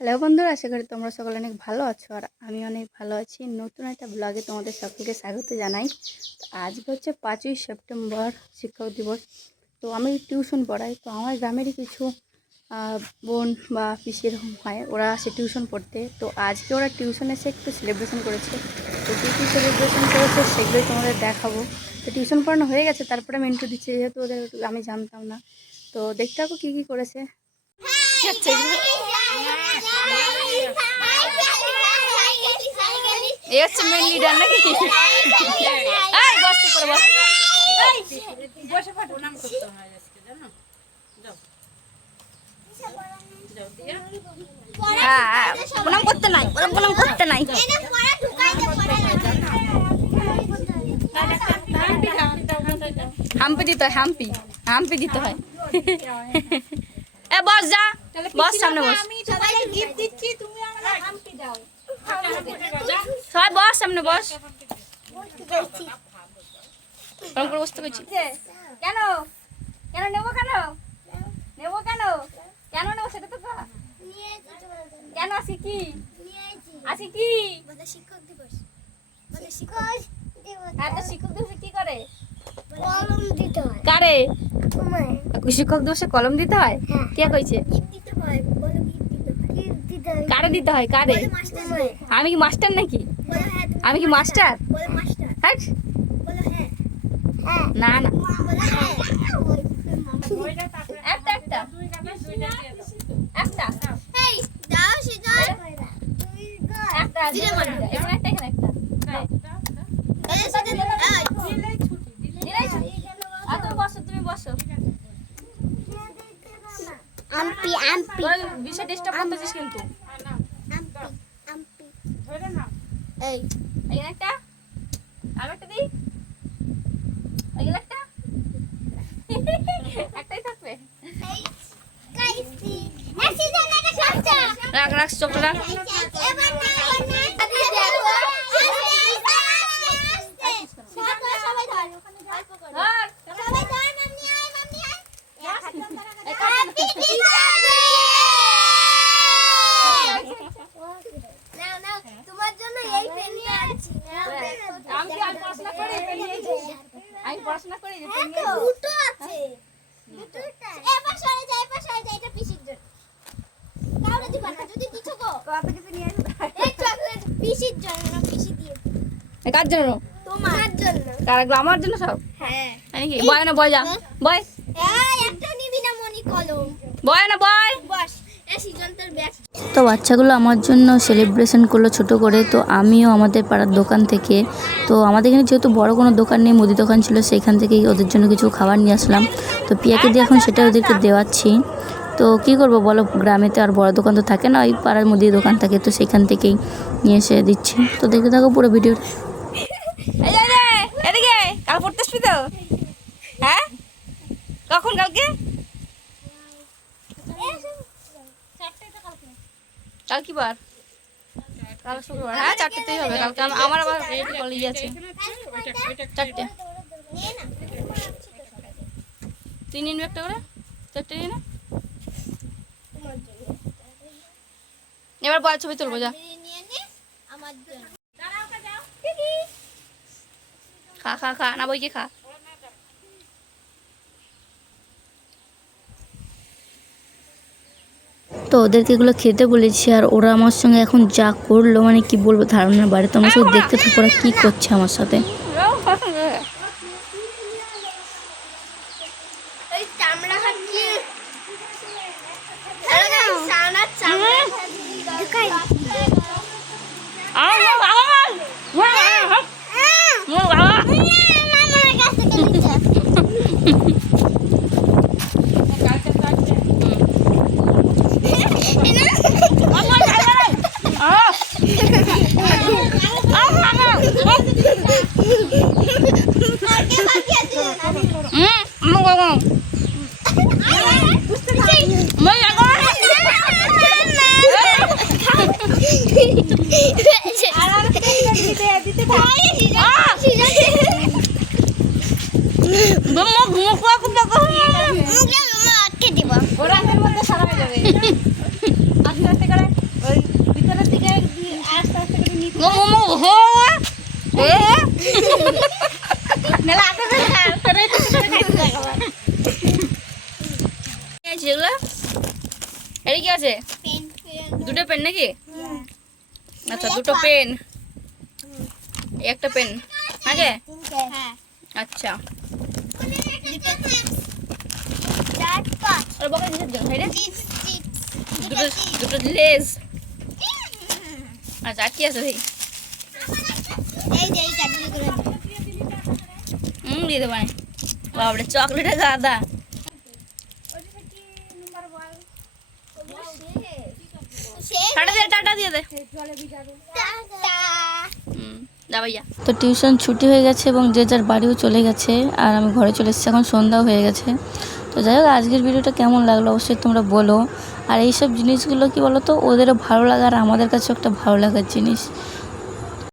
Hello বন্ধুরা, আশা করি তোমরা সকলে অনেক ভালো আছো আর আমি অনেক ভালো আছি। নতুন একটা ব্লগে তোমাদের সকলকে স্বাগত জানাই। তো আজকে হচ্ছে পাঁচই সেপ্টেম্বর শিক্ষক দিবস। তো আমি টিউশন পড়াই, তো আমার গ্রামেরই কিছু বোন বা পিসি এরকম হয়, ওরা আসে টিউশন পড়তে। তো আজকে ওরা টিউশন এসে একটু সেলিব্রেশন করেছে। তো কী কী সেলিব্রেশন করেছে সেগুলোই তোমাদের দেখাবো। তো টিউশন পড়ানো হয়ে গেছে, তারপরে আমি ইন্ট্রো দিচ্ছি, যেহেতু ওদের আমি জানতাম না। তো দেখতে থাকো কী কী করেছে। এই হচ্ছে মেন লিডার নাকি? এই বস করে করতে হয় আজকে জানো? যাও। যাও দিয়া হ্যাঁ প্রণাম করতে নাই প্রণাম প্রণাম করতে নাই। হাম্পি দিতে হয় হাম্পি হাম্পি দিতে হয়। এ বস যা বস সামনে বস। সবাই বস সামনে বস। করে বসতে পেরেছি কেন? কেন নেব কেন? নেব কেন? কেন নেব সেটা তো কেন আসি কি? আসি কি? শিক্ষক দিবস বলে শিক্ষক দিবস হ্যাঁ শিক্ষক দিবসে কি করে? কলম দিতে হয় কারে শিক্ষক দিবসে কলম দিতে হয়? হ্যাঁ। কে কইছে? দিতে বলো দিতে গিফট দিতে কারে দিতে হয় কারে? আমি কি মাস্টার নাকি? আমি কি মাস্টার? বলে মাস্টার। হ্যাঁ? বলো হ্যাঁ। হ্যাঁ। না না। হ্যাঁ। একটা মানে তুমি বসো। তুমি বসো। আম্পি আম্পি। বিষয় ডিস্টার্ব করতেছিস কিন্তু। আম্পি আম্পি। ধরে নাও। এই। এখানে একটা আর একটা দিই এখানে একটা একটাই থাকবে রাখ রাখ চোখ রাখ এবার না এবার না আদি দেখো সবাই ধর ওখানে গল্প করো ধর সবাই ধর মাম্মি আয় মাম্মি আয় এই কাট। হ্যাপি টিচার নাও নাও তোমার জন্য এই পেন নিয়ে আছি আমি কি আর পড়াশোনা করি পেন নিয়েছি আমি পড়াশোনা করি যে পেন হ্যাঁ তো, দুটো আছে। দুটোটা এটা পিসির জন্য। কাউরে দিবা না যদি দিছো গো। কত কিছু নিয়ে এই চকলেট পিসির জন্য না পিসি দিয়ে এ কার জন্য? তোমার। জন্য? কার আমার জন্য সব? হ্যাঁ। নাকি? বয় না বয় যা। বয়। এই একটা নিবি না মনি কলম। বয় না বয়। বস। তো বাচ্চাগুলো আমার জন্য সেলিব্রেশন করল ছোট করে, তো আমিও আমাদের পাড়ার দোকান থেকে, তো আমাদের এখানে যেহেতু বড় কোনো দোকান নেই, মুদি দোকান ছিল, সেখান থেকেই ওদের জন্য কিছু খাবার নিয়ে আসলাম। তো পিয়াকে দিয়ে এখন সেটা ওদেরকে দেওয়াচ্ছি। তো কি করব বলো, গ্রামে তো আর বড় দোকান তো থাকে না, ওই পাড়ার মুদির দোকান থাকে, তো সেখান থেকেই নিয়ে এসে দিচ্ছি। তো দেখতে থাকো পুরো ভিডিও কাল পড়তে হ্যাঁ? কখন কালকে? কাল কি বার? কাল শুক্রবার। হ্যাঁ চারটেতেই হবে, কালকে আমার আবার কলেজ আছে। চারটে। নে না তুই নিন একটা করে? চারটে নিয়ে না এবার বয় ছবি তুলবো, যা। খা খা খা না বইকে খা? তো ওদেরকে এগুলো খেতে বলেছি আর ওরা আমার সঙ্গে এখন যা করল মানে কি বলব ধারণার বাড়ি আমার শুধু দেখতে থাকো ওরা কী করছে আমার সাথে ওই আস্তে আস্তে করে ওই ভিতরের দিকে আস্তে আস্তে করে নিতে মোমো হো এ? নেলা আস্তে করে তো খাইতে লাগবে এগুলো। এটা কি আছে? দুটো পেন নাকি? আচ্ছা দুটো পেন একটা পেন আগে হ্যাঁ। আচ্ছা। আরে বকা দিতে ভাই রে। দুটো দুটো লেজ। আচ্ছা আর কি আছে ভাই। হুম দিয়ে দেবো বাবরে চকলেটের গাদা। তো টিউশন ছুটি হয়ে গেছে এবং যে যার বাড়িও চলে গেছে আর আমি ঘরে চলে এসেছি এখন সন্ধ্যাও হয়ে গেছে। তো যাই হোক, আজকের ভিডিওটা কেমন লাগল অবশ্যই তোমরা বলো। আর এইসব জিনিসগুলো কি বলো তো ওদেরও ভালো লাগে আর আমাদের কাছেও একটা ভালো লাগার জিনিস।